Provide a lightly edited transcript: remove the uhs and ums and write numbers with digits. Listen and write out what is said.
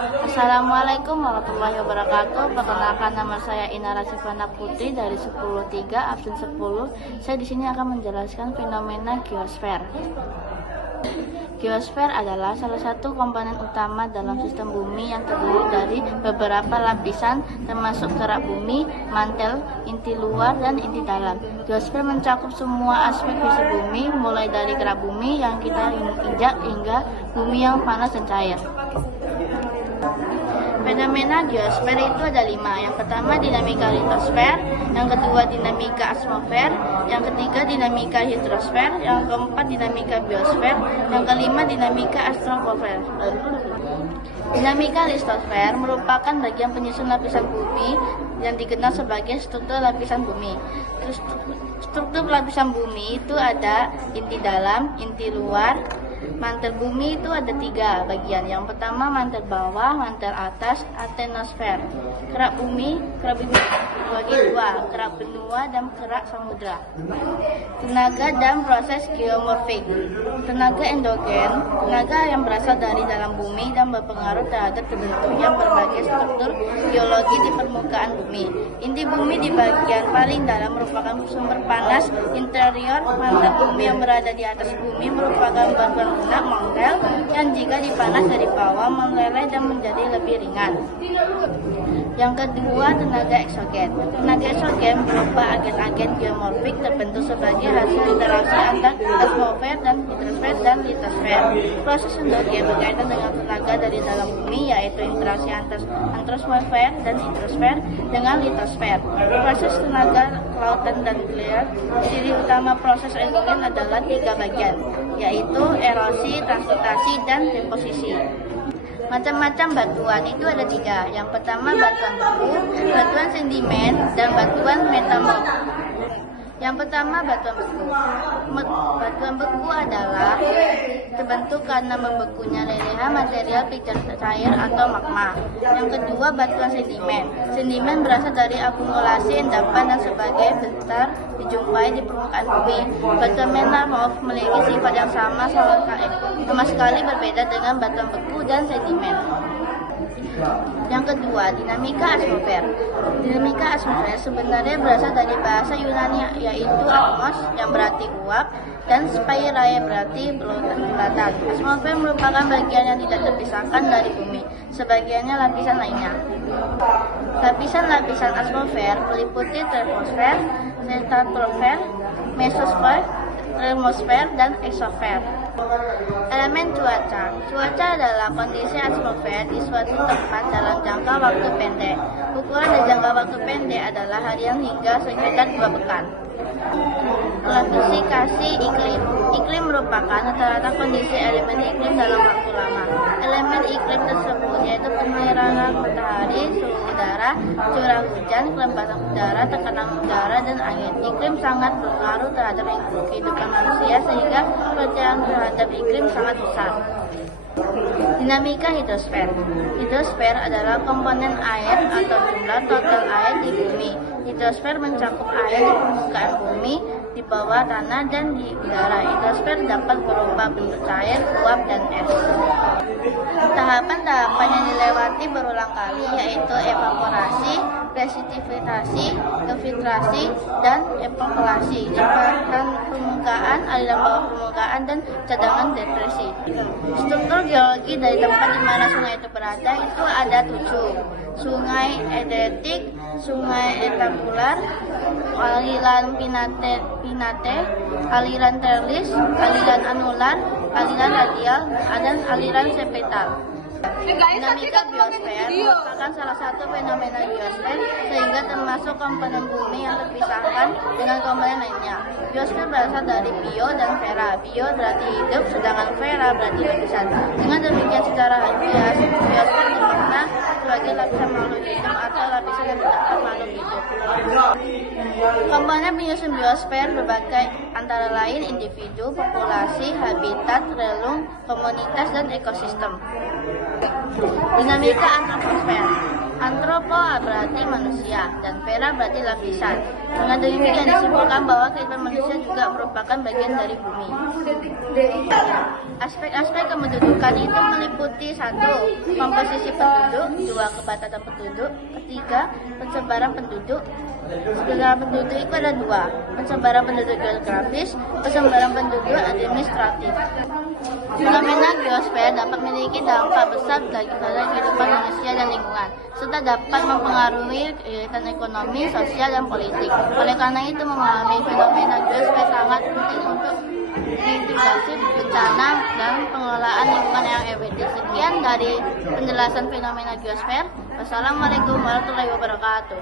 Assalamualaikum warahmatullahi wabarakatuh. Perkenalkan, nama saya Inara Sivana Putri dari 10.3 absen 10. Saya di sini akan menjelaskan fenomena geosfer. Geosfer adalah salah satu komponen utama dalam sistem bumi yang terdiri dari beberapa lapisan termasuk kerak bumi, mantel, inti luar, dan inti dalam. Geosfer mencakup semua aspek visi bumi, mulai dari kerak bumi yang kita injak hingga bumi yang panas dan cair. Fenomena geosfer itu ada 5. Yang pertama dinamika litosfer, yang kedua dinamika atmosfer, yang ketiga dinamika hidrosfer, yang keempat dinamika biosfer, yang kelima dinamika astrosfer. Dinamika litosfer merupakan bagian penyusun lapisan bumi yang dikenal sebagai struktur lapisan bumi. Struktur lapisan bumi itu ada inti dalam, inti luar. Mantel bumi itu ada 3 bagian. Yang pertama mantel bawah, mantel atas, atenosfer. Kerak bumi dibagi 2, kerak benua dan kerak samudra. Tenaga dan proses geomorfik. Tenaga endogen, tenaga yang berasal dari dalam bumi dan berpengaruh terhadap terbentuknya berbagai struktur geologi di permukaan bumi. Inti bumi di bagian paling dalam merupakan sumber panas interior. Mantel bumi yang berada di atas bumi merupakan batuan lunak mantel yang jika dipanas dari bawah meleleh dan menjadi lebih ringan. Yang kedua, tenaga eksogen. Tenaga eksogen berupa agen-agen geomorfik terbentuk sebagai hasil interaksi antar atmosfer dan hidrosfer dan litosfer. Proses endogen berkaitan dengan tenaga dari dalam bumi, yaitu interaksi antar atmosfer dan hidrosfer dengan litosfer. Proses tenaga kelautan dan clear. Ciri utama proses eksogen adalah 3 bagian, yaitu erosi, transmutasi, dan deposisi. Macam-macam batuan itu ada 3. Yang pertama batuan beku, batuan sedimen, dan batuan metamorf. Yang pertama batuan beku. Batuan beku adalah terbentuk karena membekunya lelehan material pijar cair atau magma. Yang kedua batuan sedimen. Sedimen berasal dari akumulasi endapan dan sebagai bentar dijumpai di permukaan bumi. Batuan metamorf memiliki sifat yang sama sekali berbeda dengan batuan beku dan sedimen. Yang kedua, dinamika atmosfer. Dinamika atmosfer sebenarnya berasal dari bahasa Yunani, yaitu atmos yang berarti uap dan sphairae berarti bulatan. Atmosfer merupakan bagian yang tidak terpisahkan dari bumi, sebagiannya lapisan lainnya. Lapisan-lapisan atmosfer meliputi troposfer, stratosfer, mesosfer, termosfer, dan eksosfer. Elemen cuaca. Cuaca adalah kondisi atmosfer di suatu tempat dalam jangka waktu pendek. Ukuran dari jangka waktu pendek adalah harian hingga sekitar 2 pekan. Klasifikasi iklim. Iklim merupakan rata-rata kondisi elemen iklim dalam waktu lama. Elemen iklim tersebut yaitu penerangan matahari, suhu udara, curah hujan, kelembapan udara, tekanan udara, dan angin. Iklim sangat berpengaruh terhadap kehidupan manusia sehingga perbedaan terhadap iklim sangat besar. Dinamika hidrosfer. Hidrosfer adalah komponen air atau jumlah total air di bumi. Hidrosfer mencakup air di permukaan bumi, di bawah tanah, dan di udara. Hidrosfer dapat berupa bentuk cair, uap, dan es. Tahapan-tahapan yang dilewati berulang kali yaitu evaporasi, precipitasi, infiltrasi, dan evakuasi, limpahan permukaan, aliran bawah permukaan, dan cadangan depresi. Struktur geologi dari tempat di mana sungai itu berada itu ada 7. Sungai Adriatik, Sungai Etapular, aliran Pinate, aliran Terlis, aliran Anular, aliran Radial, dan aliran Sepetal. Dinamika biosfer merupakan salah satu fenomena geosfer sehingga termasuk komponen bumi yang terpisahkan dengan komponen lainnya. Biosfer berasal dari bio dan fera. Bio berarti hidup, sedangkan fera berarti lapisan. Dengan demikian secara harfiah, biosfer bermakna sebagai lapisan makhluk hidup atau lapisan yang terdapat makhluk hidup. Komponen penyusun biosfer berbagai antara lain individu, populasi, habitat, relung, komunitas, dan ekosistem. Dinamika antroposfer. Antropo berarti manusia dan sfera berarti lapisan. Dengan demikian disimpulkan bahwa kehidupan manusia juga merupakan bagian dari bumi. Aspek-aspek kependudukan itu meliputi 1. Komposisi penduduk, 2. Kepadatan penduduk, 3. Persebaran penduduk. Persebaran penduduk itu ada 2. Persebaran penduduk geografis, persebaran penduduk administratif. Fenomena geosfer dapat memiliki dampak besar bagi kehidupan manusia dan lingkungan, serta dapat mempengaruhi kegiatan ekonomi, sosial, dan politik. Oleh karena itu, memahami fenomena geosfer sangat penting untuk mitigasi bencana dan pengelolaan lingkungan yang efektif. Sekian dari penjelasan fenomena geosfer. Wassalamualaikum warahmatullahi wabarakatuh.